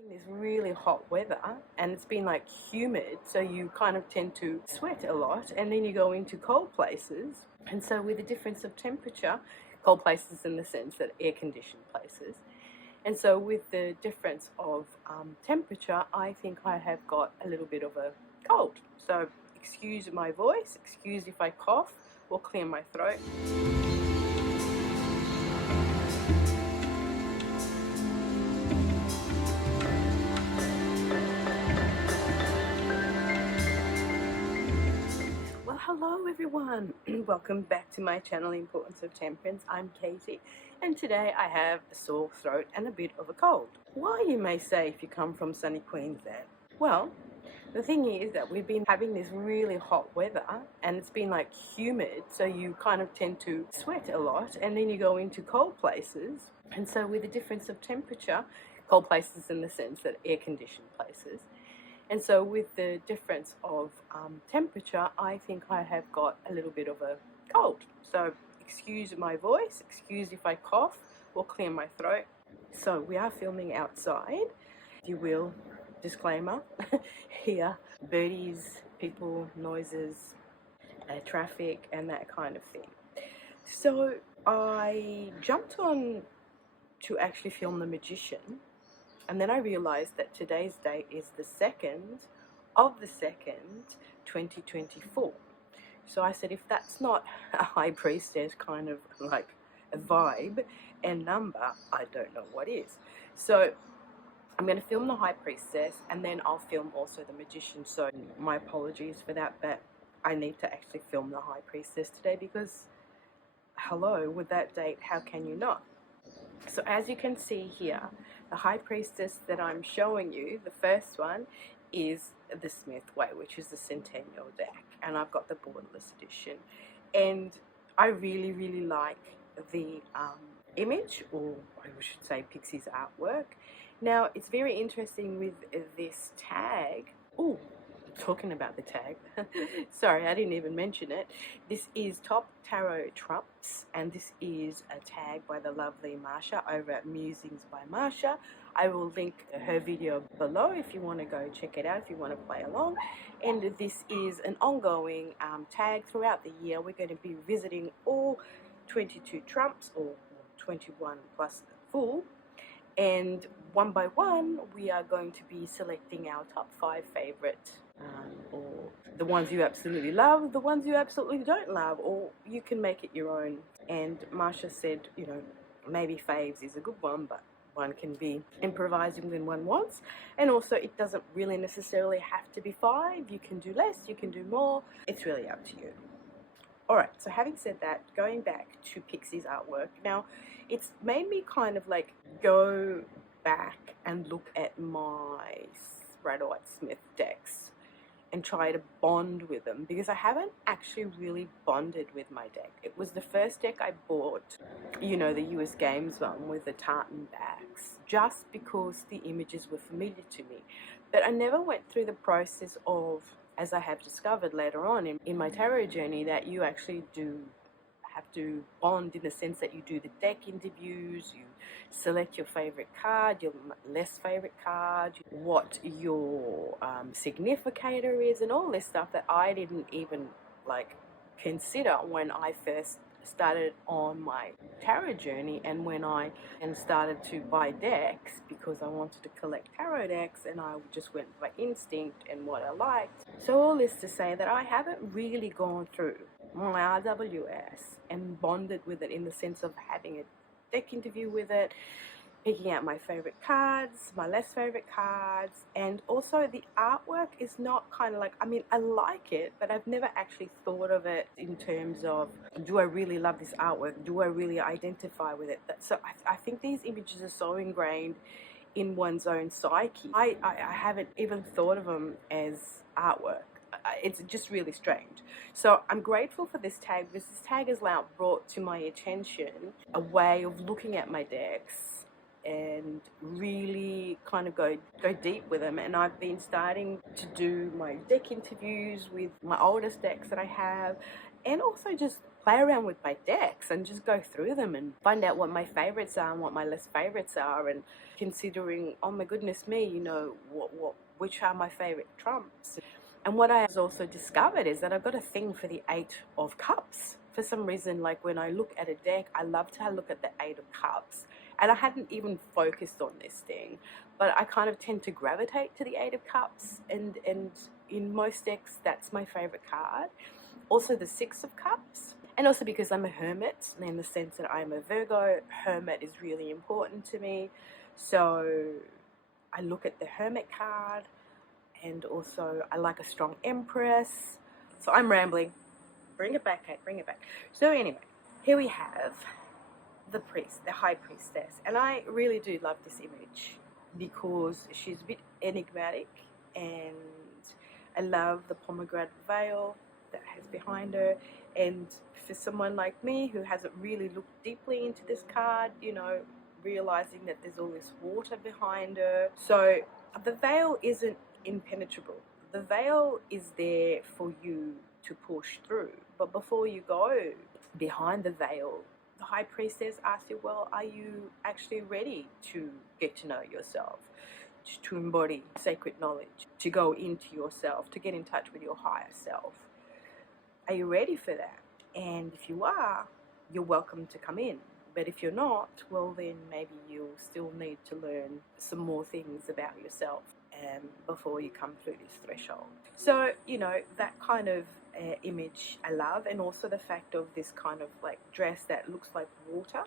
having this really hot weather and it's been like humid, so you kind of tend to sweat a lot, and then you go into cold places. And so with the difference of temperature, cold places in the sense that air conditioned places, and so with the difference of temperature, I think I have got a little bit of a cold. So excuse my voice, excuse if I cough or clear my throat. Well, hello everyone. Welcome back to my channel, Importance of Temperance. I'm Katie, and today I have a sore throat and a bit of a cold. Why, you may say, if you come from sunny Queensland? Well, the thing is that we've been having this really hot weather and it's been like humid, so you kind of tend to sweat a lot, and then you go into cold places. And so with the difference of temperature, cold places in the sense that air conditioned places, and so with the difference of temperature, I think I have got a little bit of a cold. So excuse my voice, excuse if I cough or clear my throat. So we are filming outside, if you will. Disclaimer, here, birdies, people, noises, traffic and that kind of thing. So I jumped on to actually film The Magician, and then I realized that today's date is the 2nd of the 2nd, 2024. So I said, if that's not a High Priestess kind of like a vibe and number, I don't know what is. So I'm going to film the High Priestess, and then I'll film also the Magician. So my apologies for that, but I need to actually film the High Priestess today because, hello, with that date, how can you not? So as you can see here, the High Priestess that I'm showing you, the first one, is the Smith Way, which is the Centennial deck, and I've got the borderless edition. And I really, really like the image, or I should say Pixie's artwork. Now, it's very interesting with this tag. Oh, talking about the tag, sorry, I didn't even mention it. This is Top Tarot Trumps, and this is a tag by the lovely Mascha over at Musings by Mascha. I will link her video below if you want to go check it out, if you want to play along. And this is an ongoing tag throughout the year. We're going to be visiting all 22 trumps, or 21 plus full, and one by one we are going to be selecting our top 5 favorite, or the ones you absolutely love, the ones you absolutely don't love, or you can make it your own. And Mascha said, you know, maybe faves is a good one, but one can be improvising when one wants, and also it doesn't really necessarily have to be 5. You can do less, you can do more, it's really up to you. Alright, so having said that, going back to Pixie's artwork, now it's made me kind of like go back and look at my Rider-Waite Smith decks and try to bond with them, because I haven't actually really bonded with my deck. It was the first deck I bought, you know, the US Games one with the tartan backs, just because the images were familiar to me. But I never went through the process of, as I have discovered later on in my tarot journey, that you actually do have to bond in the sense that you do the deck interviews, you select your favorite card, your less favorite card, what your significator is, and all this stuff that I didn't even like consider when I first started on my tarot journey, and when I started to buy decks because I wanted to collect tarot decks, and I just went by instinct and what I liked. So all this to say that I haven't really gone through my RWS and bonded with it in the sense of having a deck interview with it, picking out my favorite cards, my less favorite cards, and also the artwork is not kind of like, I mean, I like it, but I've never actually thought of it in terms of, do I really love this artwork? Do I really identify with it? So I think these images are so ingrained in one's own psyche. I haven't even thought of them as artwork. It's just really strange. So I'm grateful for this tag, because this tag has now brought to my attention a way of looking at my decks and really kind of go deep with them. And I've been starting to do my deck interviews with my oldest decks that I have, and also just play around with my decks and just go through them and find out what my favorites are and what my less favorites are, and considering, oh my goodness me, you know, which are my favorite trumps. And what I also discovered is that I've got a thing for the Eight of Cups. For some reason, like when I look at a deck, I love to look at the Eight of Cups. And I hadn't even focused on this thing, but I kind of tend to gravitate to the Eight of Cups. And in most decks, that's my favorite card. Also the Six of Cups. And also because I'm a hermit, in the sense that I'm a Virgo, hermit is really important to me. So I look at the Hermit card, and also I like a strong Empress. So I'm rambling. Bring it back, Kate, bring it back. So anyway, here we have the High Priestess. And I really do love this image because she's a bit enigmatic, and I love the pomegranate veil that has behind her. And for someone like me who hasn't really looked deeply into this card, you know, realizing that there's all this water behind her. So the veil isn't impenetrable. The veil is there for you to push through. But before you go behind the veil, the High Priestess asks you, well, are you actually ready to get to know yourself, to embody sacred knowledge, to go into yourself, to get in touch with your higher self? Are you ready for that? And if you are, you're welcome to come in. But if you're not, well, then maybe you'll still need to learn some more things about yourself before you come through this threshold. So, you know, that kind of image I love, and also the fact of this kind of like dress that looks like water,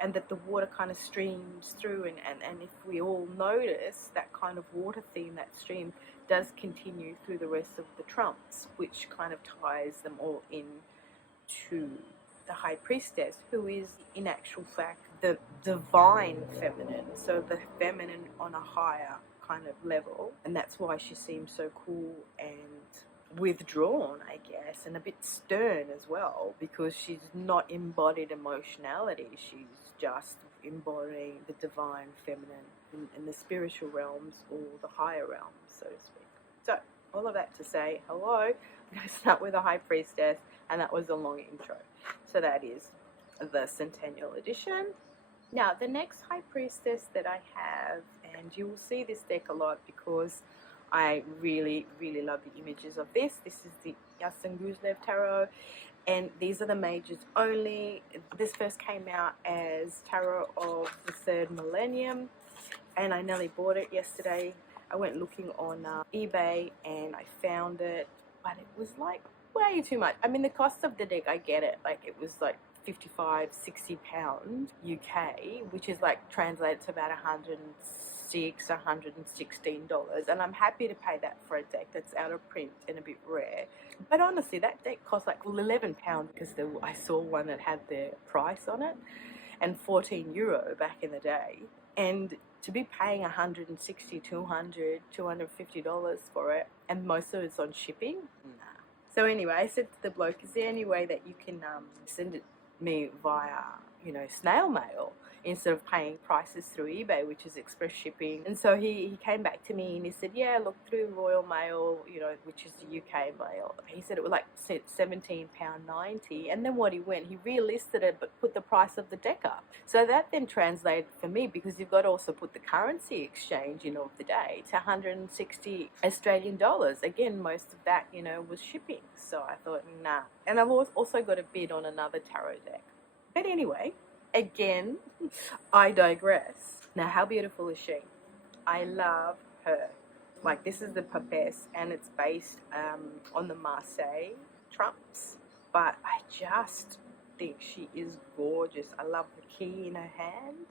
and that the water kind of streams through, and if we all notice that kind of water theme, that stream does continue through the rest of the trumps, which kind of ties them all in to the High Priestess, who is in actual fact the divine feminine, so the feminine on a higher kind of level. And that's why she seems so cool and withdrawn, I guess, and a bit stern as well, because she's not embodied emotionality, she's just embodying the divine feminine in the spiritual realms, or the higher realms, so to speak. So all of that to say, hello, I'm going to start with the High Priestess, and that was a long intro. So that is the Centennial Edition. Now, the next High Priestess that I have, and you will see this deck a lot because I really, really love the images of this. This is the Yasin Guzlev Tarot, and these are the majors only. This first came out as Tarot of the Third Millennium, and I nearly bought it yesterday. I went looking on eBay and I found it, but it was like way too much. I mean, the cost of the deck, I get it. Like, it was like 55, 60 pounds UK, which is like translated to about $106, $116, and I'm happy to pay that for a deck that's out of print and a bit rare. But honestly, that deck cost like £11 because I saw one that had the price on it, and €14 back in the day. And to be paying $160, $200, $250 for it, and most of it's on shipping, nah. So anyway, I said to the bloke, is there any way that you can send it me via, you know, snail mail, instead of paying prices through eBay, which is express shipping? And so he came back to me and he said, yeah, look, through Royal Mail, you know, which is the UK mail. He said it was like £17.90, and then he relisted it but put the price of the deck up. So that then translated for me, because you've got to also put the currency exchange, you know, of the day, to 160 Australian dollars. Again, most of that, you know, was shipping. So I thought, nah. And I've also got a bid on another tarot deck. But anyway, again, I digress. Now, how beautiful is she? I love her. Like, this is the Papesse, and it's based on the Marseille trumps. But I just think she is gorgeous. I love the key in her hand,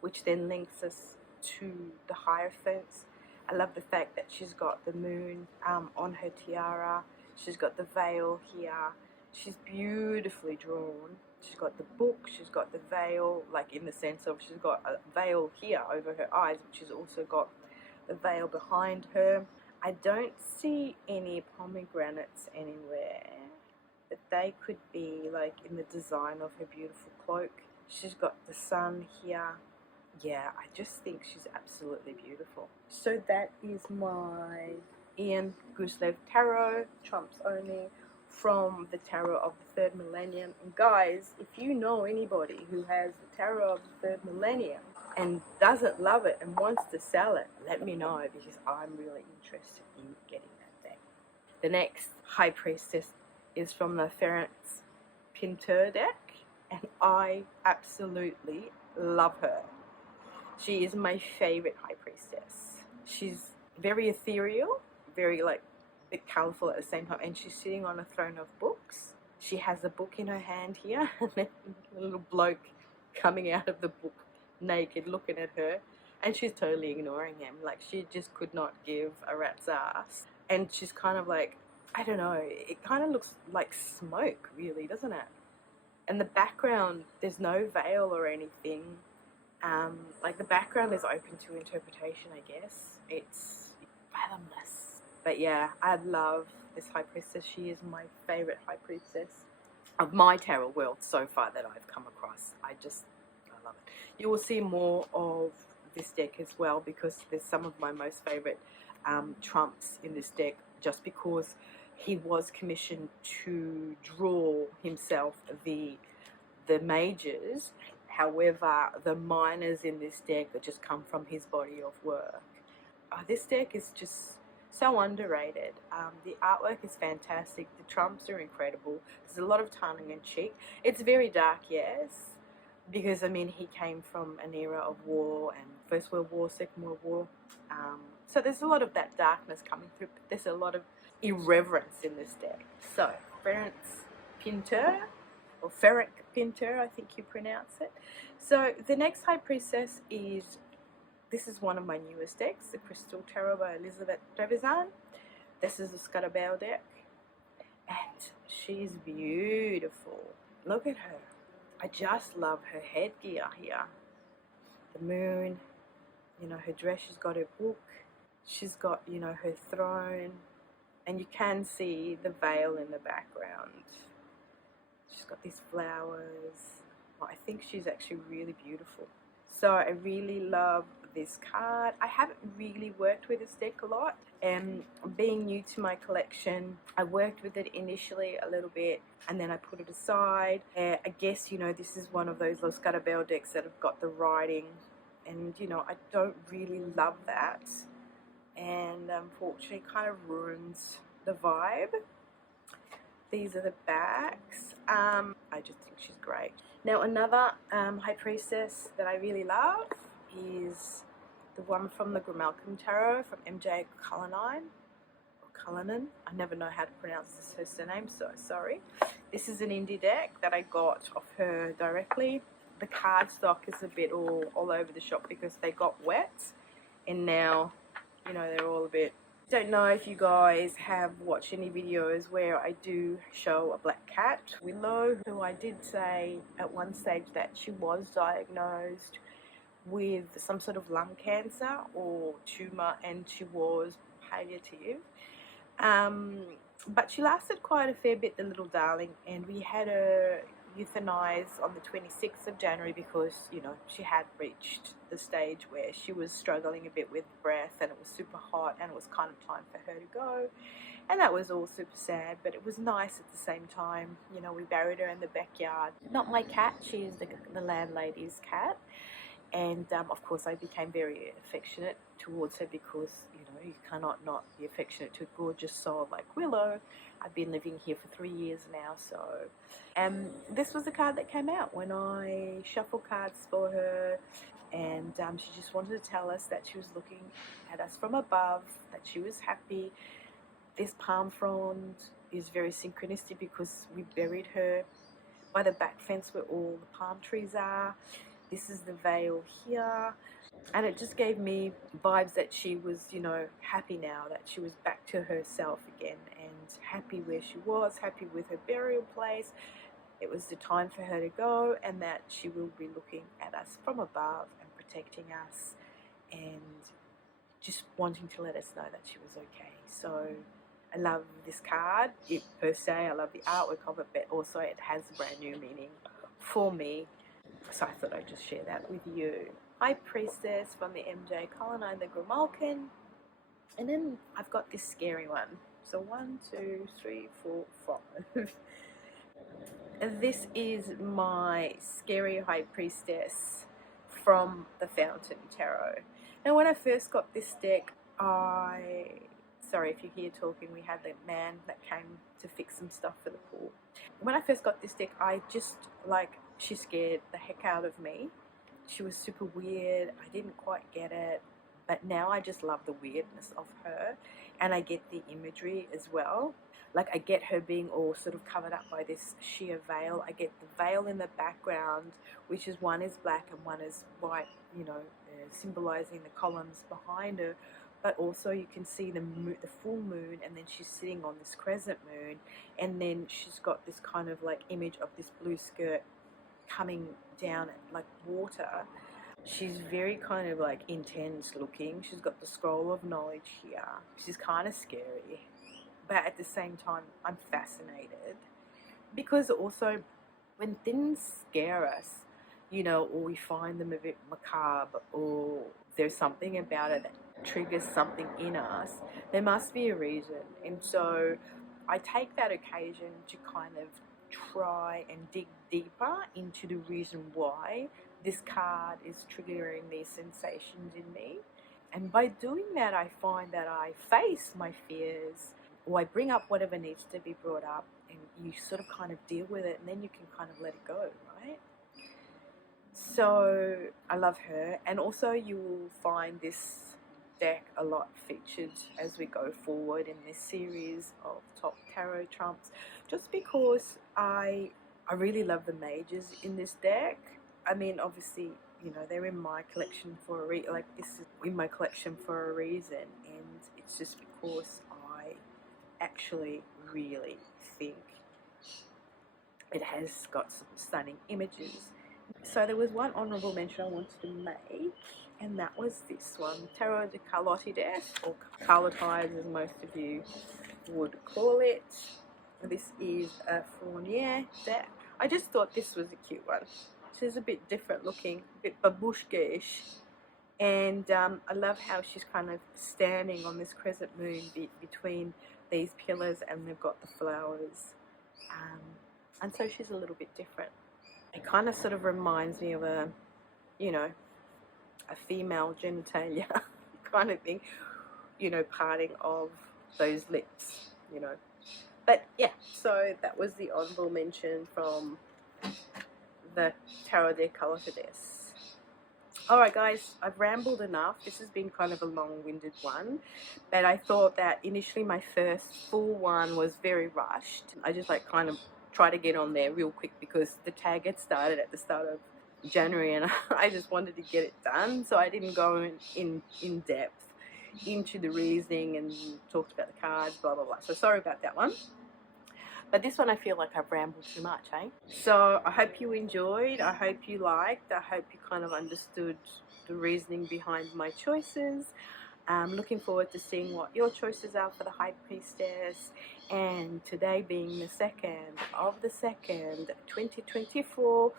which then links us to the Hierophants. I love the fact that she's got the moon on her tiara. She's got the veil here. She's beautifully drawn. She's got the book, she's got the veil, like in the sense of she's got a veil here over her eyes, but she's also got the veil behind her. I don't see any pomegranates anywhere, but they could be like in the design of her beautiful cloak. She's got the sun here. Yeah, I just think she's absolutely beautiful. So that is my Ian Guzlev Tarot, trumps only, from the Tarot of the Third Millennium. And guys, if you know anybody who has the Tarot of the Third Millennium and doesn't love it and wants to sell it, let me know, because I'm really interested in getting that deck. The next High Priestess is from the Ferenc Pinter deck, and I absolutely love her. She is my favorite High Priestess. She's very ethereal, very like a bit colourful at the same time, and she's sitting on a throne of books. She has a book in her hand here, and then a little bloke coming out of the book naked looking at her, and she's totally ignoring him. Like, she just could not give a rat's ass. And she's kind of like, I don't know, it kind of looks like smoke, really, doesn't it? And the background, there's no veil or anything. Like, the background is open to interpretation, I guess. It's fathomless. But yeah, I love this High Priestess. She is my favourite High Priestess of my tarot world so far that I've come across. I love it. You will see more of this deck as well, because there's some of my most favourite trumps in this deck, just because he was commissioned to draw himself the majors. However, the minors in this deck just come from his body of work. This deck is just so underrated. The artwork is fantastic. The trumps are incredible. There's a lot of tongue-in-cheek. It's very dark, yes, because I mean, he came from an era of war, and First World War, Second World War. So there's a lot of that darkness coming through, but there's a lot of irreverence in this deck. So, Ferenc Pinter, or Ferenc Pinter, I think you pronounce it. So, the next High Priestess is, this is one of my newest decks, the Crystal Tarot by Elizabeth Trevisan. This is the Scudabelle deck, and she's beautiful. Look at her. I just love her headgear here. The moon, you know, her dress, she's got her book, she's got, you know, her throne, and you can see the veil in the background. She's got these flowers. Well, I think she's actually really beautiful. So I really love this card. I haven't really worked with this deck a lot, and being new to my collection, I worked with it initially a little bit, and then I put it aside. I guess, you know, this is one of those Scudabelle decks that have got the writing, and, you know, I don't really love that, and unfortunately kind of ruins the vibe. These are the backs. I just think she's great. Now, another High Priestess that I really love is the one from the Grimalkin Tarot, from MJ Cullinan. I never know how to pronounce her surname, so sorry. This is an indie deck that I got off her directly. The cardstock is a bit all over the shop because they got wet, and now, you know, they're all a bit... Don't know if you guys have watched any videos where I do show a black cat, Willow, who I did say at one stage that she was diagnosed with some sort of lung cancer or tumour, and she was palliative. But she lasted quite a fair bit, the little darling, and we had her euthanized on the 26th of January because, you know, she had reached the stage where she was struggling a bit with breath, and it was super hot, and it was kind of time for her to go, and that was all super sad, but it was nice at the same time. You know, we buried her in the backyard. Not my cat, she is the landlady's cat, and of course I became very affectionate towards her because, you know, you cannot not be affectionate to a gorgeous soul like Willow. I've been living here for 3 years now, so... this was the card that came out when I shuffled cards for her, and she just wanted to tell us that she was looking at us from above, that she was happy. This palm frond is very synchronistic because we buried her by the back fence where all the palm trees are. This is the veil here, and it just gave me vibes that she was, you know, happy now, that she was back to herself again, and happy where she was, happy with her burial place. It was the time for her to go, and that she will be looking at us from above and protecting us, and just wanting to let us know that she was okay. So I love this card, it per se. I love the artwork of it, but also it has a brand new meaning for me. So I thought I'd just share that with you. High Priestess from the MJ Cullinan, the Grimalkin. And then I've got this scary one. So 1, 2, 3, 4, 5. This is my Scary High Priestess from the Fountain Tarot. And when I first got this deck, sorry if you hear talking, we had the man that came to fix some stuff for the pool. When I first got this deck, I just, she scared the heck out of me. She was super weird. I didn't quite get it. But now I just love the weirdness of her. And I get the imagery as well. Like, I get her being all sort of covered up by this sheer veil. I get the veil in the background, which is one is black and one is white, you know, symbolizing the columns behind her. But also you can see the full moon, and then she's sitting on this crescent moon, and then she's got this kind of like image of this blue skirt coming down like water. She's very kind of like intense looking. She's got the scroll of knowledge here. She's kind of scary, but at the same time I'm fascinated, because also when things scare us, you know, or we find them a bit macabre, or there's something about it that triggers something in us, there must be a reason. And so I take that occasion to kind of try and dig deeper into the reason why this card is triggering these sensations in me. And by doing that, I find that I face my fears, or I bring up whatever needs to be brought up, and you sort of kind of deal with it, and then you can kind of let it go, right? So I love her. And also you will find this deck a lot featured as we go forward in this series of top tarot trumps, just because I really love the mages in this deck. I mean, obviously, you know, they're in my collection for a reason. Like, this is in my collection for a reason, and it's just because I actually really think it has got some stunning images. So there was one honourable mention I wanted to make, and that was this one, Tarot de Carlotides, or Carlotide as most of you would call it. This is a Fournier deck. I just thought this was a cute one. She's a bit different looking, a bit babushka-ish, and I love how she's kind of standing on this crescent moon between these pillars, and they've got the flowers, and so she's a little bit different. It kind of sort of reminds me of a, you know, a female genitalia kind of thing, you know, parting of those lips, you know. But yeah, so that was the honourable mention from the Tarot de Carlotides. Alright guys, I've rambled enough. This has been kind of a long-winded one, but I thought that initially my first full one was very rushed. I just like kind of try to get on there real quick because the tag had started at the start of January, and I just wanted to get it done, so I didn't go in depth into the reasoning and talked about the cards, blah blah blah. So sorry about that one. But this one I feel like I've rambled too much, eh? So I hope you enjoyed, I hope you liked, I hope you kind of understood the reasoning behind my choices. I'm looking forward to seeing what your choices are for the High Priestess. And today being the 2nd of the 2nd, 2024,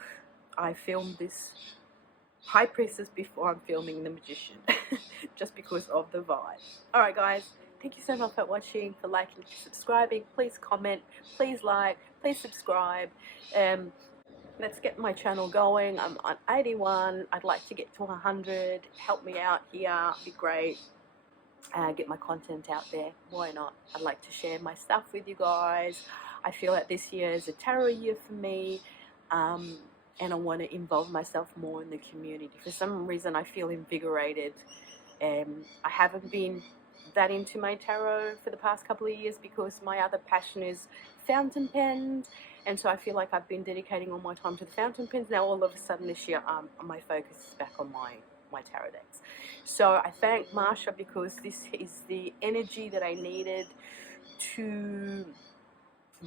I filmed this High Priestess before I'm filming the Magician, just because of the vibe. Alright guys, thank you so much for watching, for liking, subscribing. Please comment, please like, please subscribe. Let's get my channel going. I'm on 81. I'd like to get to 100. Help me out here, be great. Get my content out there. Why not? I'd like to share my stuff with you guys. I feel that this year is a tarot year for me, and I want to involve myself more in the community. For some reason I feel invigorated. I haven't been that into my tarot for the past couple of years because my other passion is fountain pens, and so I feel like I've been dedicating all my time to the fountain pens. Now all of a sudden this year my focus is back on my tarot decks. So I thank Mascha, because this is the energy that I needed to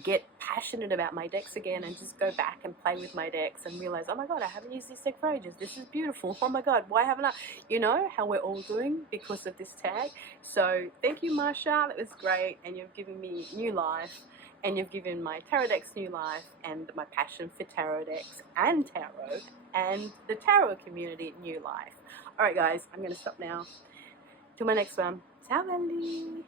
get passionate about my decks again, and just go back and play with my decks and realize, oh my god, I haven't used this deck for ages, this is beautiful, oh my god, why haven't I, you know, how we're all doing because of this tag. So thank you Mascha, that was great, and you've given me new life, and you've given my tarot decks new life, and my passion for tarot decks and tarot and the tarot community new life. Alright guys, I'm going to stop now. Till my next one. Ciao, Andy.